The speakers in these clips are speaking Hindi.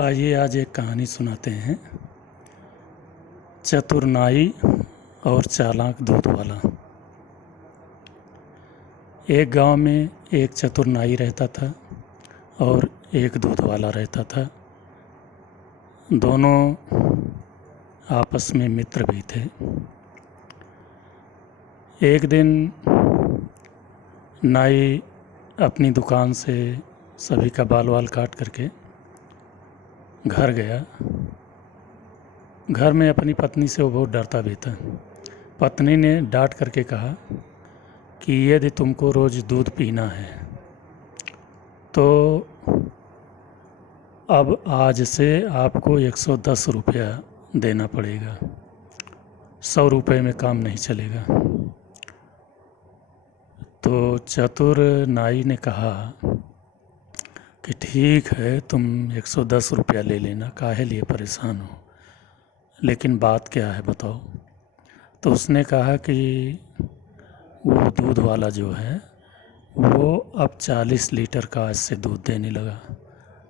आइए आज एक कहानी सुनाते हैं। चतुर नाई और चालाक दूध वाला। एक गांव में एक चतुर नाई रहता था और एक दूध वाला रहता था। दोनों आपस में मित्र भी थे। एक दिन नाई अपनी दुकान से सभी का बाल वाल काट करके घर गया। घर में अपनी पत्नी से वो बहुत डरता भी था। पत्नी ने डांट करके कहा कि यदि तुमको रोज़ दूध पीना है तो अब आज से आपको 110 रुपया देना पड़ेगा, 100 रुपये में काम नहीं चलेगा। तो चतुर नाई ने कहा कि ठीक है, तुम 110 रुपया ले लेना, काहे लिए परेशान हो, लेकिन बात क्या है बताओ। तो उसने कहा कि वो दूध वाला जो है वो अब 40 लीटर का आज से दूध देने लगा।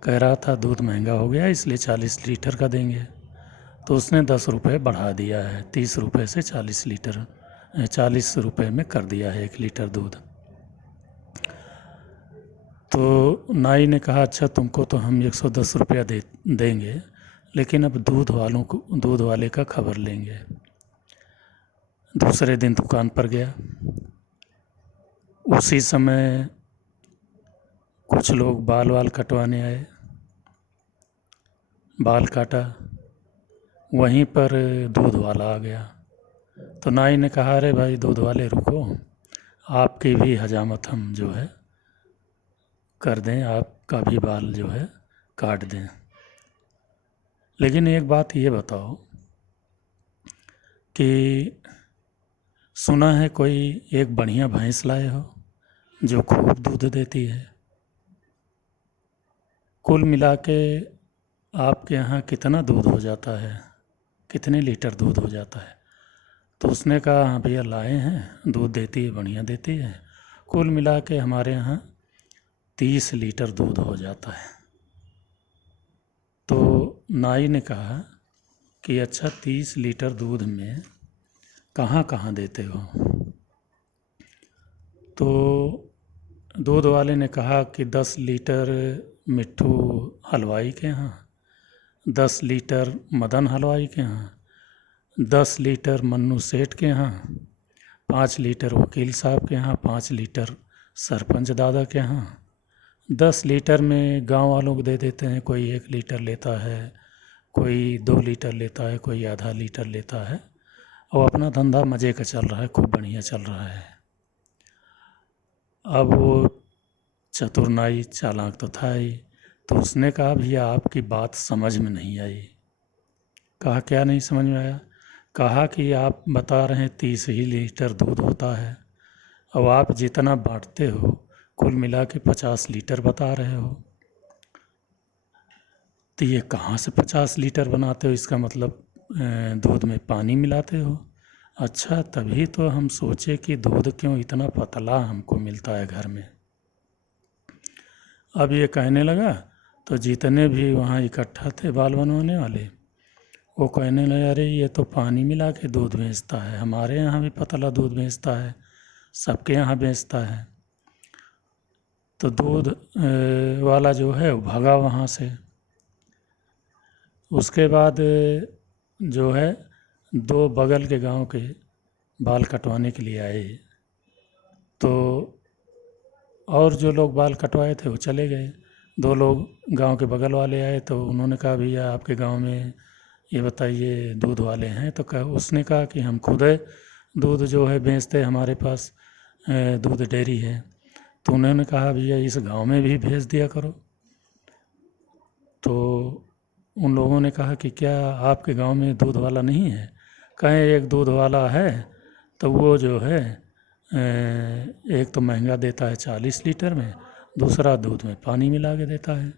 कह रहा था दूध महंगा हो गया इसलिए 40 लीटर का देंगे। तो उसने 10 रुपये बढ़ा दिया है, 30 रुपये से 40 रुपये में कर दिया है 1 लीटर दूध। तो नाई ने कहा अच्छा, तुमको तो हम 110 रुपया देंगे, लेकिन अब दूध वाले का खबर लेंगे। दूसरे दिन दुकान पर गया। उसी समय कुछ लोग बाल वाल कटवाने आए। बाल काटा, वहीं पर दूध वाला आ गया। तो नाई ने कहा अरे भाई दूध वाले रुको, आपकी भी हजामत हम जो है कर दें, आपका भी बाल जो है काट दें, लेकिन एक बात ये बताओ कि सुना है कोई एक बढ़िया भैंस लाए हो जो खूब दूध देती है। कुल मिला के आपके यहाँ कितना दूध हो जाता है, कितने लीटर दूध हो जाता है? तो उसने कहा हाँ भैया लाए हैं, दूध देती है, बढ़िया देती है। कुल मिला के हमारे यहाँ 30 लीटर दूध हो जाता है। तो नाई ने कहा कि अच्छा 30 लीटर दूध में कहाँ कहाँ देते हो? तो दूध वाले ने कहा कि 10 लीटर मिट्ठू हलवाई के यहाँ, 10 लीटर मदन हलवाई के यहाँ, 10 लीटर मन्नू सेठ के यहाँ, 5 लीटर वकील साहब के यहाँ, 5 लीटर सरपंच दादा के यहाँ, 10 लीटर में गांव वालों को दे देते हैं। कोई 1 लीटर लेता है, कोई 2 लीटर लेता है, कोई आधा लीटर लेता है, और अपना धंधा मज़े का चल रहा है, खूब बढ़िया चल रहा है। अब वो चतुर नाई चालाक तो था ही, तो उसने कहा भैया आपकी बात समझ में नहीं आई। कहा क्या नहीं समझ में आया? कहा कि आप बता रहे हैं 30 ही लीटर दूध होता है, और आप जितना बांटते हो कुल मिला के 50 लीटर बता रहे हो, तो ये कहाँ से 50 लीटर बनाते हो? इसका मतलब दूध में पानी मिलाते हो। अच्छा, तभी तो हम सोचे कि दूध क्यों इतना पतला हमको मिलता है घर में। अब ये कहने लगा तो जितने भी वहाँ इकट्ठा थे बाल बनवाने वाले, वो कहने लगे अरे ये तो पानी मिला के दूध बेचता है, हमारे यहाँ भी पतला दूध बेचता है, सबके यहाँ बेचता है। तो दूध वाला जो है वो भागा वहाँ से। उसके बाद जो है 2 बगल के गांव के बाल कटवाने के लिए आए। तो और जो लोग बाल कटवाए थे वो चले गए। 2 लोग गांव के बगल वाले आए, तो उन्होंने कहा भैया आपके गांव में ये बताइए दूध वाले हैं? तो उसने कहा कि हम खुद दूध जो है बेचते, हमारे पास दूध डेयरी है। तो उन्होंने कहा भैया इस गांव में भी भेज दिया करो। तो उन लोगों ने कहा कि क्या आपके गांव में दूध वाला नहीं है? कहें एक दूध वाला है, तो वो जो है एक तो महंगा देता है 40 लीटर में, दूसरा दूध में पानी मिला के देता है।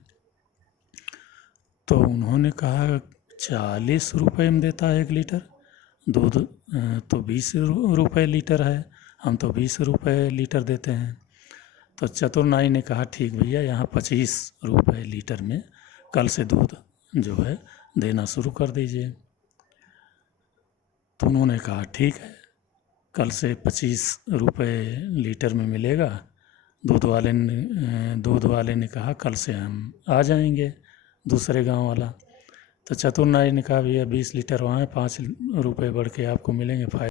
तो उन्होंने कहा 40 रुपये में देता है 1 लीटर दूध, तो 20 रुपये लीटर है, हम तो 20 रुपये लीटर देते हैं। तो चतुर नाई ने कहा ठीक भैया, यहाँ 25 रुपये लीटर में कल से दूध जो है देना शुरू कर दीजिए। तो उन्होंने कहा ठीक है, कल से 25 रुपये लीटर में मिलेगा। दूध वाले ने कहा कल से हम आ जाएंगे, दूसरे गांव वाला। तो चतुर नाई ने कहा भैया 20 लीटर वहाँ है, 5 रुपये बढ़ के आपको मिलेंगे,